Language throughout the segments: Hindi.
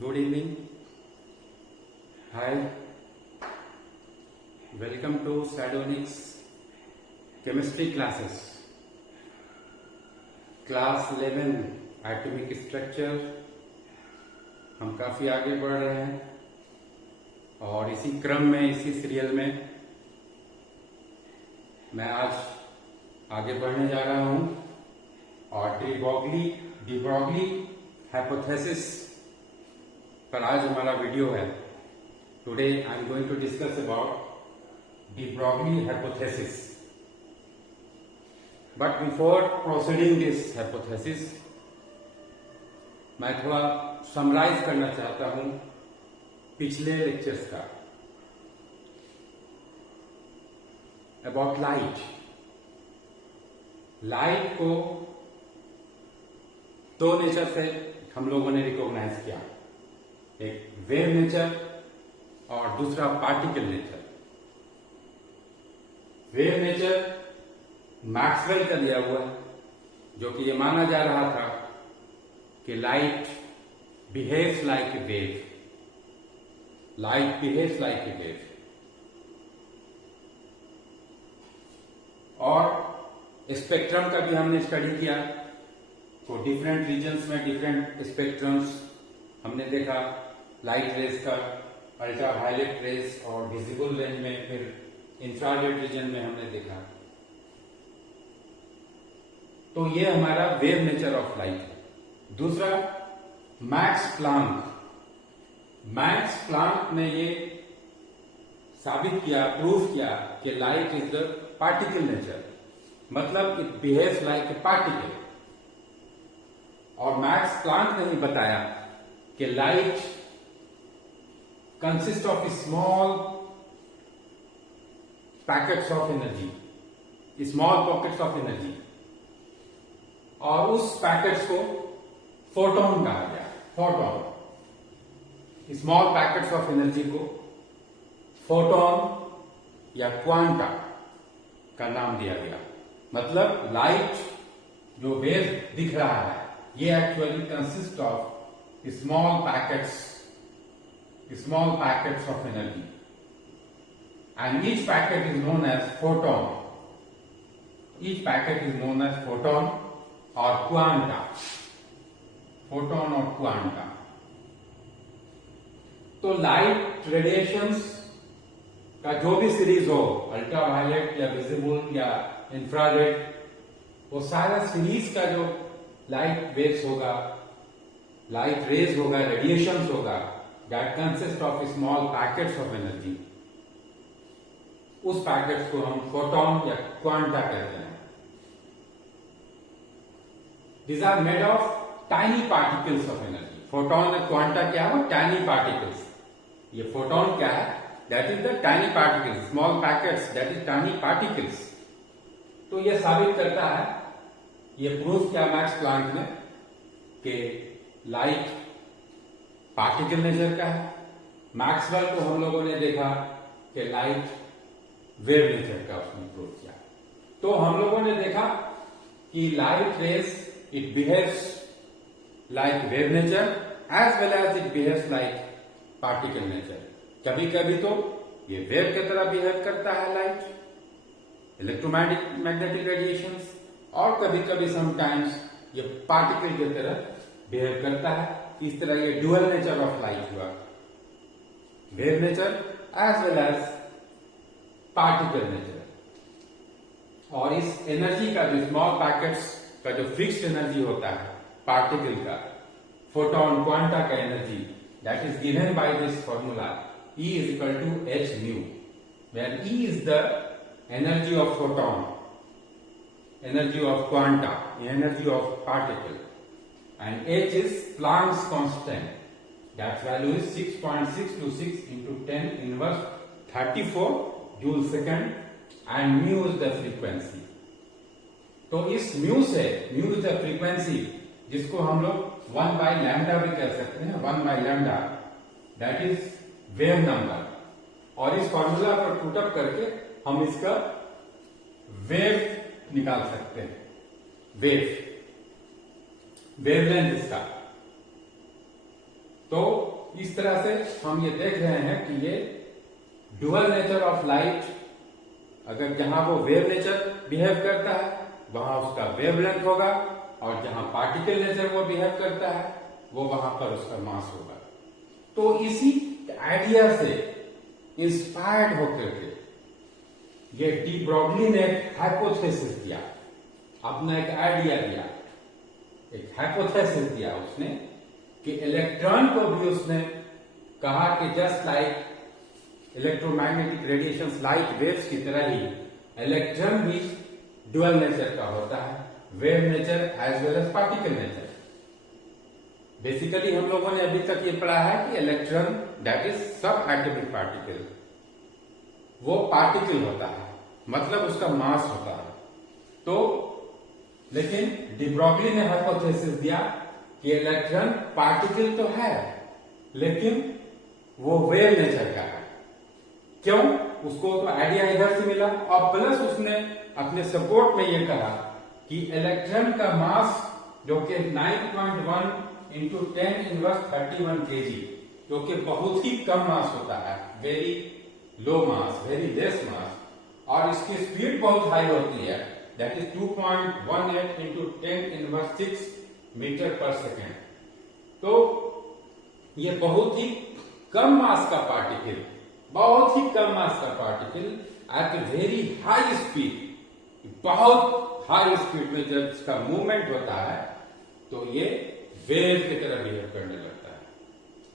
Good evening. Hi. Welcome to Sadonics chemistry classes. Class 11 Atomic Structure. हम काफी आगे बढ़ रहे हैं और इसी क्रम में इसी सीरियल में मैं आज आगे बढ़ने जा रहा हूं और डी ब्रॉगली हाइपोथेसिस पर आज हमारा वीडियो है. Today I am going to discuss about de Broglie hypothesis. But before proceeding this hypothesis मैं थोड़ा समराइज करना चाहता हूं पिछले लेक्चर्स का अबाउट लाइट. लाइट को दो नेचर से हम लोगों ने रिकॉग्नाइज किया, एक वेव नेचर और दूसरा particle nature. Wave nature Maxwell का दिया हुआ है, जो कि ये माना जा रहा था कि लाइट बिहेव्स लाइक ए वेव. लाइट बिहेव्स लाइक ए वेव. और स्पेक्ट्रम का भी हमने स्टडी किया, तो डिफरेंट रीजन्स में डिफरेंट स्पेक्ट्रम्स हमने देखा. लाइट रेज का अल्ट्रा वायलेट रेज और विजिबल रेंज में, फिर इंफ्रारेड रीजन में हमने देखा. तो ये हमारा वेव नेचर ऑफ लाइट है. दूसरा मैक्स प्लांक ने ये साबित किया, प्रूफ किया कि light is the particle nature, मतलब it behaves like a particle. और मैक्स प्लांक ने ही बताया कि light consist of small packets of energy, small pockets of energy, और उस पैकेट्स को फोटोन कहा गया. Photon, small packets of energy को फोटोन या क्वांटा का नाम दिया गया. मतलब लाइट जो वेव दिख रहा है ये actually consist of small packets of energy, and each packet is known as photon. Each packet is known as photon or quanta. Photon or quanta. तो लाइट रेडिएशंस का जो भी सीरीज हो, अल्ट्रावायलेट या विजिबल या इंफ्रारेड, वो सारा सीरीज का जो लाइट वेव्स होगा, लाइट रेज होगा, रेडिएशंस होगा, that consist of small packets of energy. उस पैकेट्स को हम फोटोन या क्वांटा कहते हैं. These are made of tiny particles of energy. Photon और क्वांटा क्या है? Tiny particles. ये फोटोन क्या है? That is the tiny particles, small packets, that is tiny particles. तो ये साबित करता है, ये प्रूफ किया मैक्स प्लांक ने कि लाइट पार्टिकल नेचर का है. मैक्सवेल को हम लोगों ने देखा कि लाइट वेव नेचर का उसने प्रूव किया. तो हम लोगों ने देखा कि light rays it behaves like wave nature as well as it behaves like particle nature. कभी कभी तो ये वेव की तरह बिहेव करता है लाइट, इलेक्ट्रोमैग्नेटिक रेडिएशंस, और कभी कभी समटाइम्स ये पार्टिकल की तरह बिहेव करता है. इस तरह ये डुअल नेचर ऑफ लाइट हुआ, wave nature as well as particle nature. और इस एनर्जी का जो स्मॉल पैकेट्स का जो फिक्स्ड एनर्जी होता है पार्टिकल का, फोटोन क्वांटा का energy, that is given by this formula E is equal to h mu, where E is the energy of photon, energy of quanta, energy of particle, and h is Planck's constant. That value is 6.626 into 10 inverse 34 joule second, and mu is the frequency. तो इस mu से, mu is the frequency, जिसको हम लोग 1 by lambda भी कह सकते हैं. 1 by lambda, that is wave number. और इस फॉर्मूला पर पुटअप करके हम इसका वेव निकाल सकते हैं. वेवलेंथ इसका. तो इस तरह से हम ये देख रहे हैं कि ये ड्यूअल नेचर ऑफ लाइट, अगर जहां वो वेव नेचर बिहेव करता है वहां उसका वेवलेंथ होगा, और जहां पार्टिकल नेचर वो बिहेव करता है वो वहां पर उसका मास होगा। तो इसी आइडिया से इंस्पायर्ड होकर के ये डी ब्रॉगली ने एक हाइपोथेसिस दिया, अपना एक आइडिया दिया, एक हाइपोथेसिस दिया उसने कि इलेक्ट्रॉन को भी उसने कहा कि just like electromagnetic radiations light waves की तरह ही इलेक्ट्रॉन भी ड्यूअल नेचर का होता है, wave nature as well as particle nature. Basically हम लोगों ने अभी तक ये पढ़ा है कि electron that is sub atomic particle, वो पार्टिकल होता है, मतलब उसका मास होता है। तो लेकिन डी ब्रॉगली ने हाइपोथेसिस दिया कि इलेक्ट्रॉन पार्टिकल तो है लेकिन वो वेव नेचर का है। क्यों? उसको तो आइडिया इधर से मिला, और प्लस उसने अपने सपोर्ट में ये कहा कि इलेक्ट्रॉन का मास जो कि 9.1 इंटू 10⁻31 kg, जो कि बहुत ही कम मास होता है, वेरी लो मास, वेरी लेस मास, और इसकी स्पीड बहुत हाई होती है, दैट इज 2.18 इंटू 10⁻6 मीटर पर सेकेंड। तो ये बहुत ही कम मास का पार्टिकल, बहुत ही कम मास का particle at a very high speed, बहुत हाई स्पीड में जब इसका मूवमेंट होता है तो ये वेव की तरह बिहेव करने लगता है।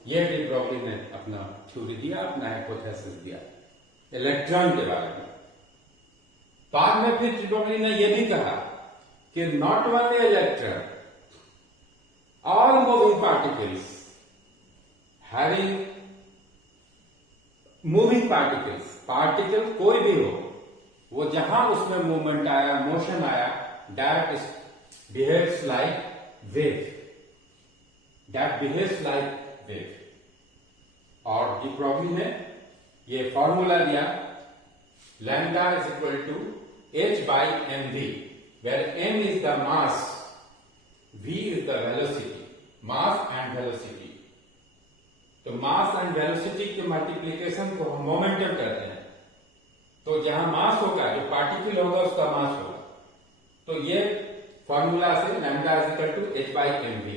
ये डी ब्रॉगली ने अपना थ्योरी दिया, अपना हाइपोथेसिस दिया इलेक्ट्रॉन के बारे में। बाद में फिर डी ब्रॉगली ने यह भी कहा कि not only electron, all moving particles having moving particles, particle कोई भी हो, वो जहां उसमें मूवमेंट आया, मोशन आया, that behaves like wave, that behaves like wave. और डी ब्रॉगली ने ये फॉर्मूला दिया, lambda is equal to h/mv, where m is the mass, v is the velocity, mass and velocity। तो मास एंड वेलोसिटी के मल्टीप्लीकेशन को हम मोमेंटम कहते हैं। तो जहां मास होगा, जो पार्टिकल होगा उसका मास होगा। तो ये फॉर्मूला से lambda is equal to h/mv।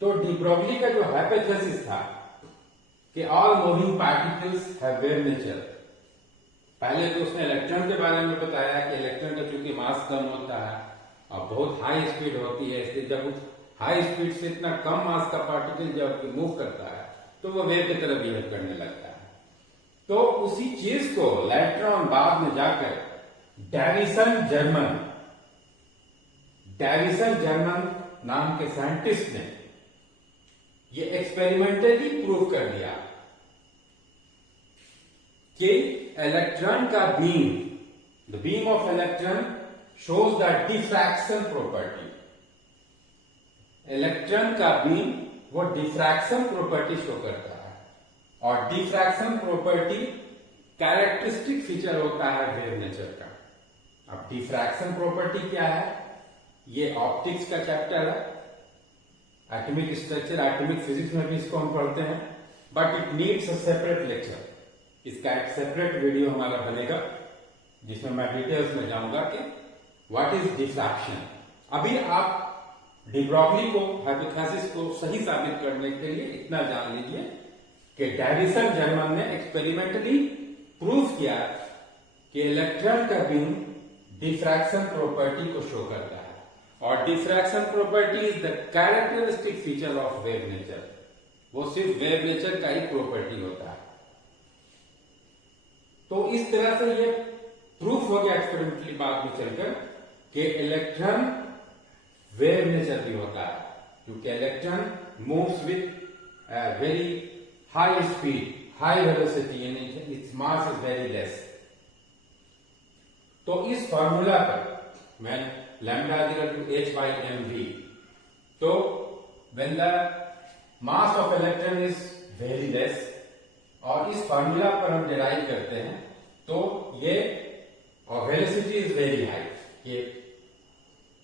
तो डी ब्रॉगली का जो हाइपोथेसिस था कि all moving particles have wave nature, पहले तो उसने इलेक्ट्रॉन के बारे में बताया कि इलेक्ट्रॉन का चूंकि मास कम होता है और बहुत हाई स्पीड होती है, इसलिए जब हाई स्पीड से इतना कम मास का पार्टिकल जब मूव करता है तो वो वेव की तरह बिहेव करने लगता है। तो उसी चीज को लेटर ऑन बाद में जाकर डेविसन जर्मन नाम के साइंटिस्ट ने ये एक्सपेरिमेंटली प्रूव कर दिया कि इलेक्ट्रॉन का beam, the beam of electron shows the diffraction property. Electron का बीम वो डिफ्रैक्शन प्रॉपर्टी शो करता है, और डिफ्रैक्शन प्रॉपर्टी कैरेक्टरिस्टिक फीचर होता है वेव नेचर का। अब डिफ्रैक्शन प्रॉपर्टी क्या है, ये ऑप्टिक्स का चैप्टर है, एटॉमिक स्ट्रक्चर, एटॉमिक फिजिक्स में भी इसको हम पढ़ते हैं, but it needs a separate lecture. इसका एक सेपरेट वीडियो हमारा बनेगा जिसमें मैं डिटेल्स में जाऊंगा कि व्हाट इज डिफ्रैक्शन। अभी आप डी ब्रॉगली को हाइपोथेसिस को सही साबित करने के लिए इतना जान लीजिए कि डेविसन जर्मन ने एक्सपेरिमेंटली प्रूव किया कि इलेक्ट्रॉन का बीम डिफ्रैक्शन प्रॉपर्टी को शो करता है, और diffraction property is the characteristic feature of wave nature. वो सिर्फ वेव नेचर का ही प्रॉपर्टी होता है। तो इस तरह से ये प्रूफ हो गया एक्सपेरिमेंटली बाद में चलकर कि इलेक्ट्रॉन वेव नेचर भी होता है, क्योंकि electron moves with very high speed, high velocity, यानी its mass is very less. तो इस फॉर्मूला पर मैं lambda is equal to h/mv, तो when the mass of electron is very less, और इस फॉर्मूला पर हम डिराइव करते हैं तो ये, और वेलोसिटी इज वेरी हाई, ये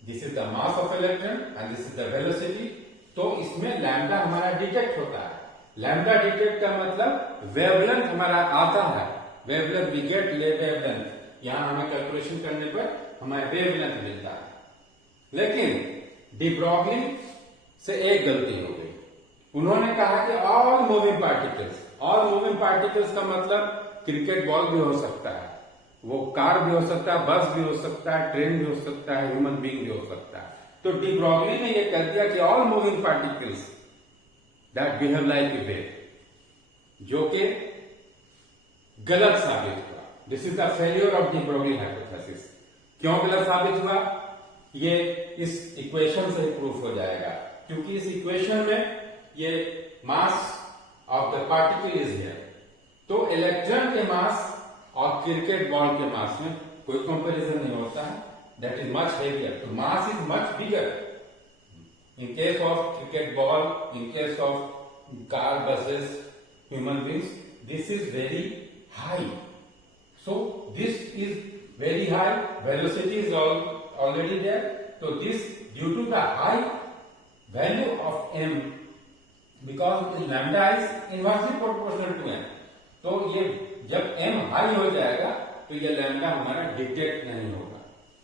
this is the mass of electron and this is the velocity, तो इसमें लैम्डा हमारा डिटेक्ट होता है। लैम्डा डिटेक्ट का मतलब वेवलेंथ हमारा आता है, वेवलेंथ वी गेट ले वेवलेंथ, यहां हमें कैलकुलेशन करने पर हमें वेवलेंथ मिलता है। लेकिन डी ब्रॉगली से एक गलती हो गई, उन्होंने कहा कि all moving particles, all moving particles का मतलब क्रिकेट बॉल भी हो सकता है, वो कार भी हो सकता है, बस भी हो सकता है, ट्रेन भी हो सकता है, ह्यूमन बीइंग भी हो सकता है। तो डी ब्रॉगली ने यह कह दिया कि all moving particles that behave like a wave, जो कि गलत साबित हुआ। This is the failure of D Broglie hypothesis. क्यों गलत साबित हुआ, ये इस इक्वेशन से ही प्रूफ हो जाएगा, क्योंकि इस इक्वेशन में ये mass of the particle is here. तो इलेक्ट्रॉन के मास और क्रिकेट बॉल के मास में कोई कंपैरिजन नहीं होता है, दैट इज मच हेवियर, तो mass is much bigger in case of cricket ball, in case of car, buses, human beings, this is very high. So this is very high, velocity is already there. So this due to the high value of m, because lambda is inversely proportional to m. तो ये जब m हाई हो जाएगा तो ये लैम्डा हमारा डिटेक्ट नहीं होगा,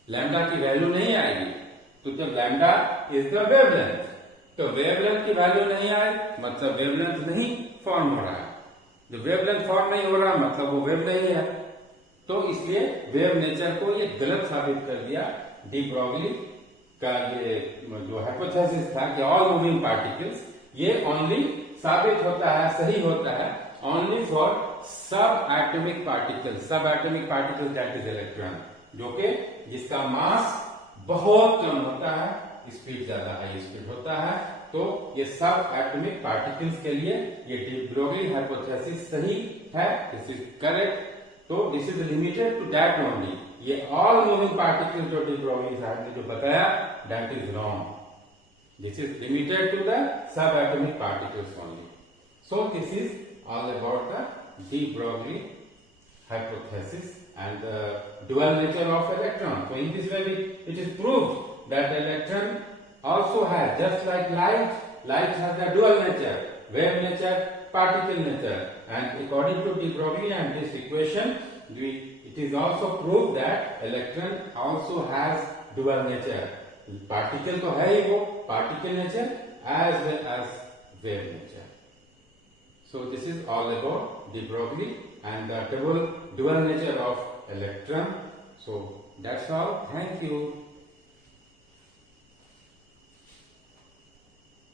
लैम्डा की वैल्यू नहीं आएगी। तो जब लैम्डा इज द वेवलेंथ, तो वेवलेंथ की वैल्यू नहीं आए मतलब वेवलेंथ नहीं फॉर्म हो रहा है, जब वेवलेंथ फॉर्म नहीं हो रहा मतलब वो वेव नहीं है। तो इसलिए वेव नेचर को ये गलत साबित कर दिया डी ब्रॉगली का ये जो हाइपोथेसिस था कि ऑल मूविंग पार्टिकल्स, ये ओनली साबित होता है, सही होता है ओनली फॉर सब एटॉमिक पार्टिकल, सब atomic particle that is electron, जो कि जिसका मास बहुत कम होता है, स्पीड ज्यादा हाई स्पीड होता है। तो ये सब एटॉमिक पार्टिकल्स के लिए ये डी ब्रॉगली हाइपोथेसिस सही है, दिस इज करेक्ट। तो this is limited to that only, ये ऑल मूविंग पार्टिकल्स जो डी ब्रॉगली साहब ने जो बताया that is wrong, this is limited to the sub atomic particles only. So this is all about the de Broglie hypothesis and the dual nature of electron. So in this way it is proved that electron also has, just like light has the dual nature, wave nature, particle nature, and according to de Broglie and this equation, it is also proved that electron also has dual nature. Particle तो है ही वो particle nature as well as wave nature. So this is all about de Broglie and the dual nature of electron. So that's all. Thank you.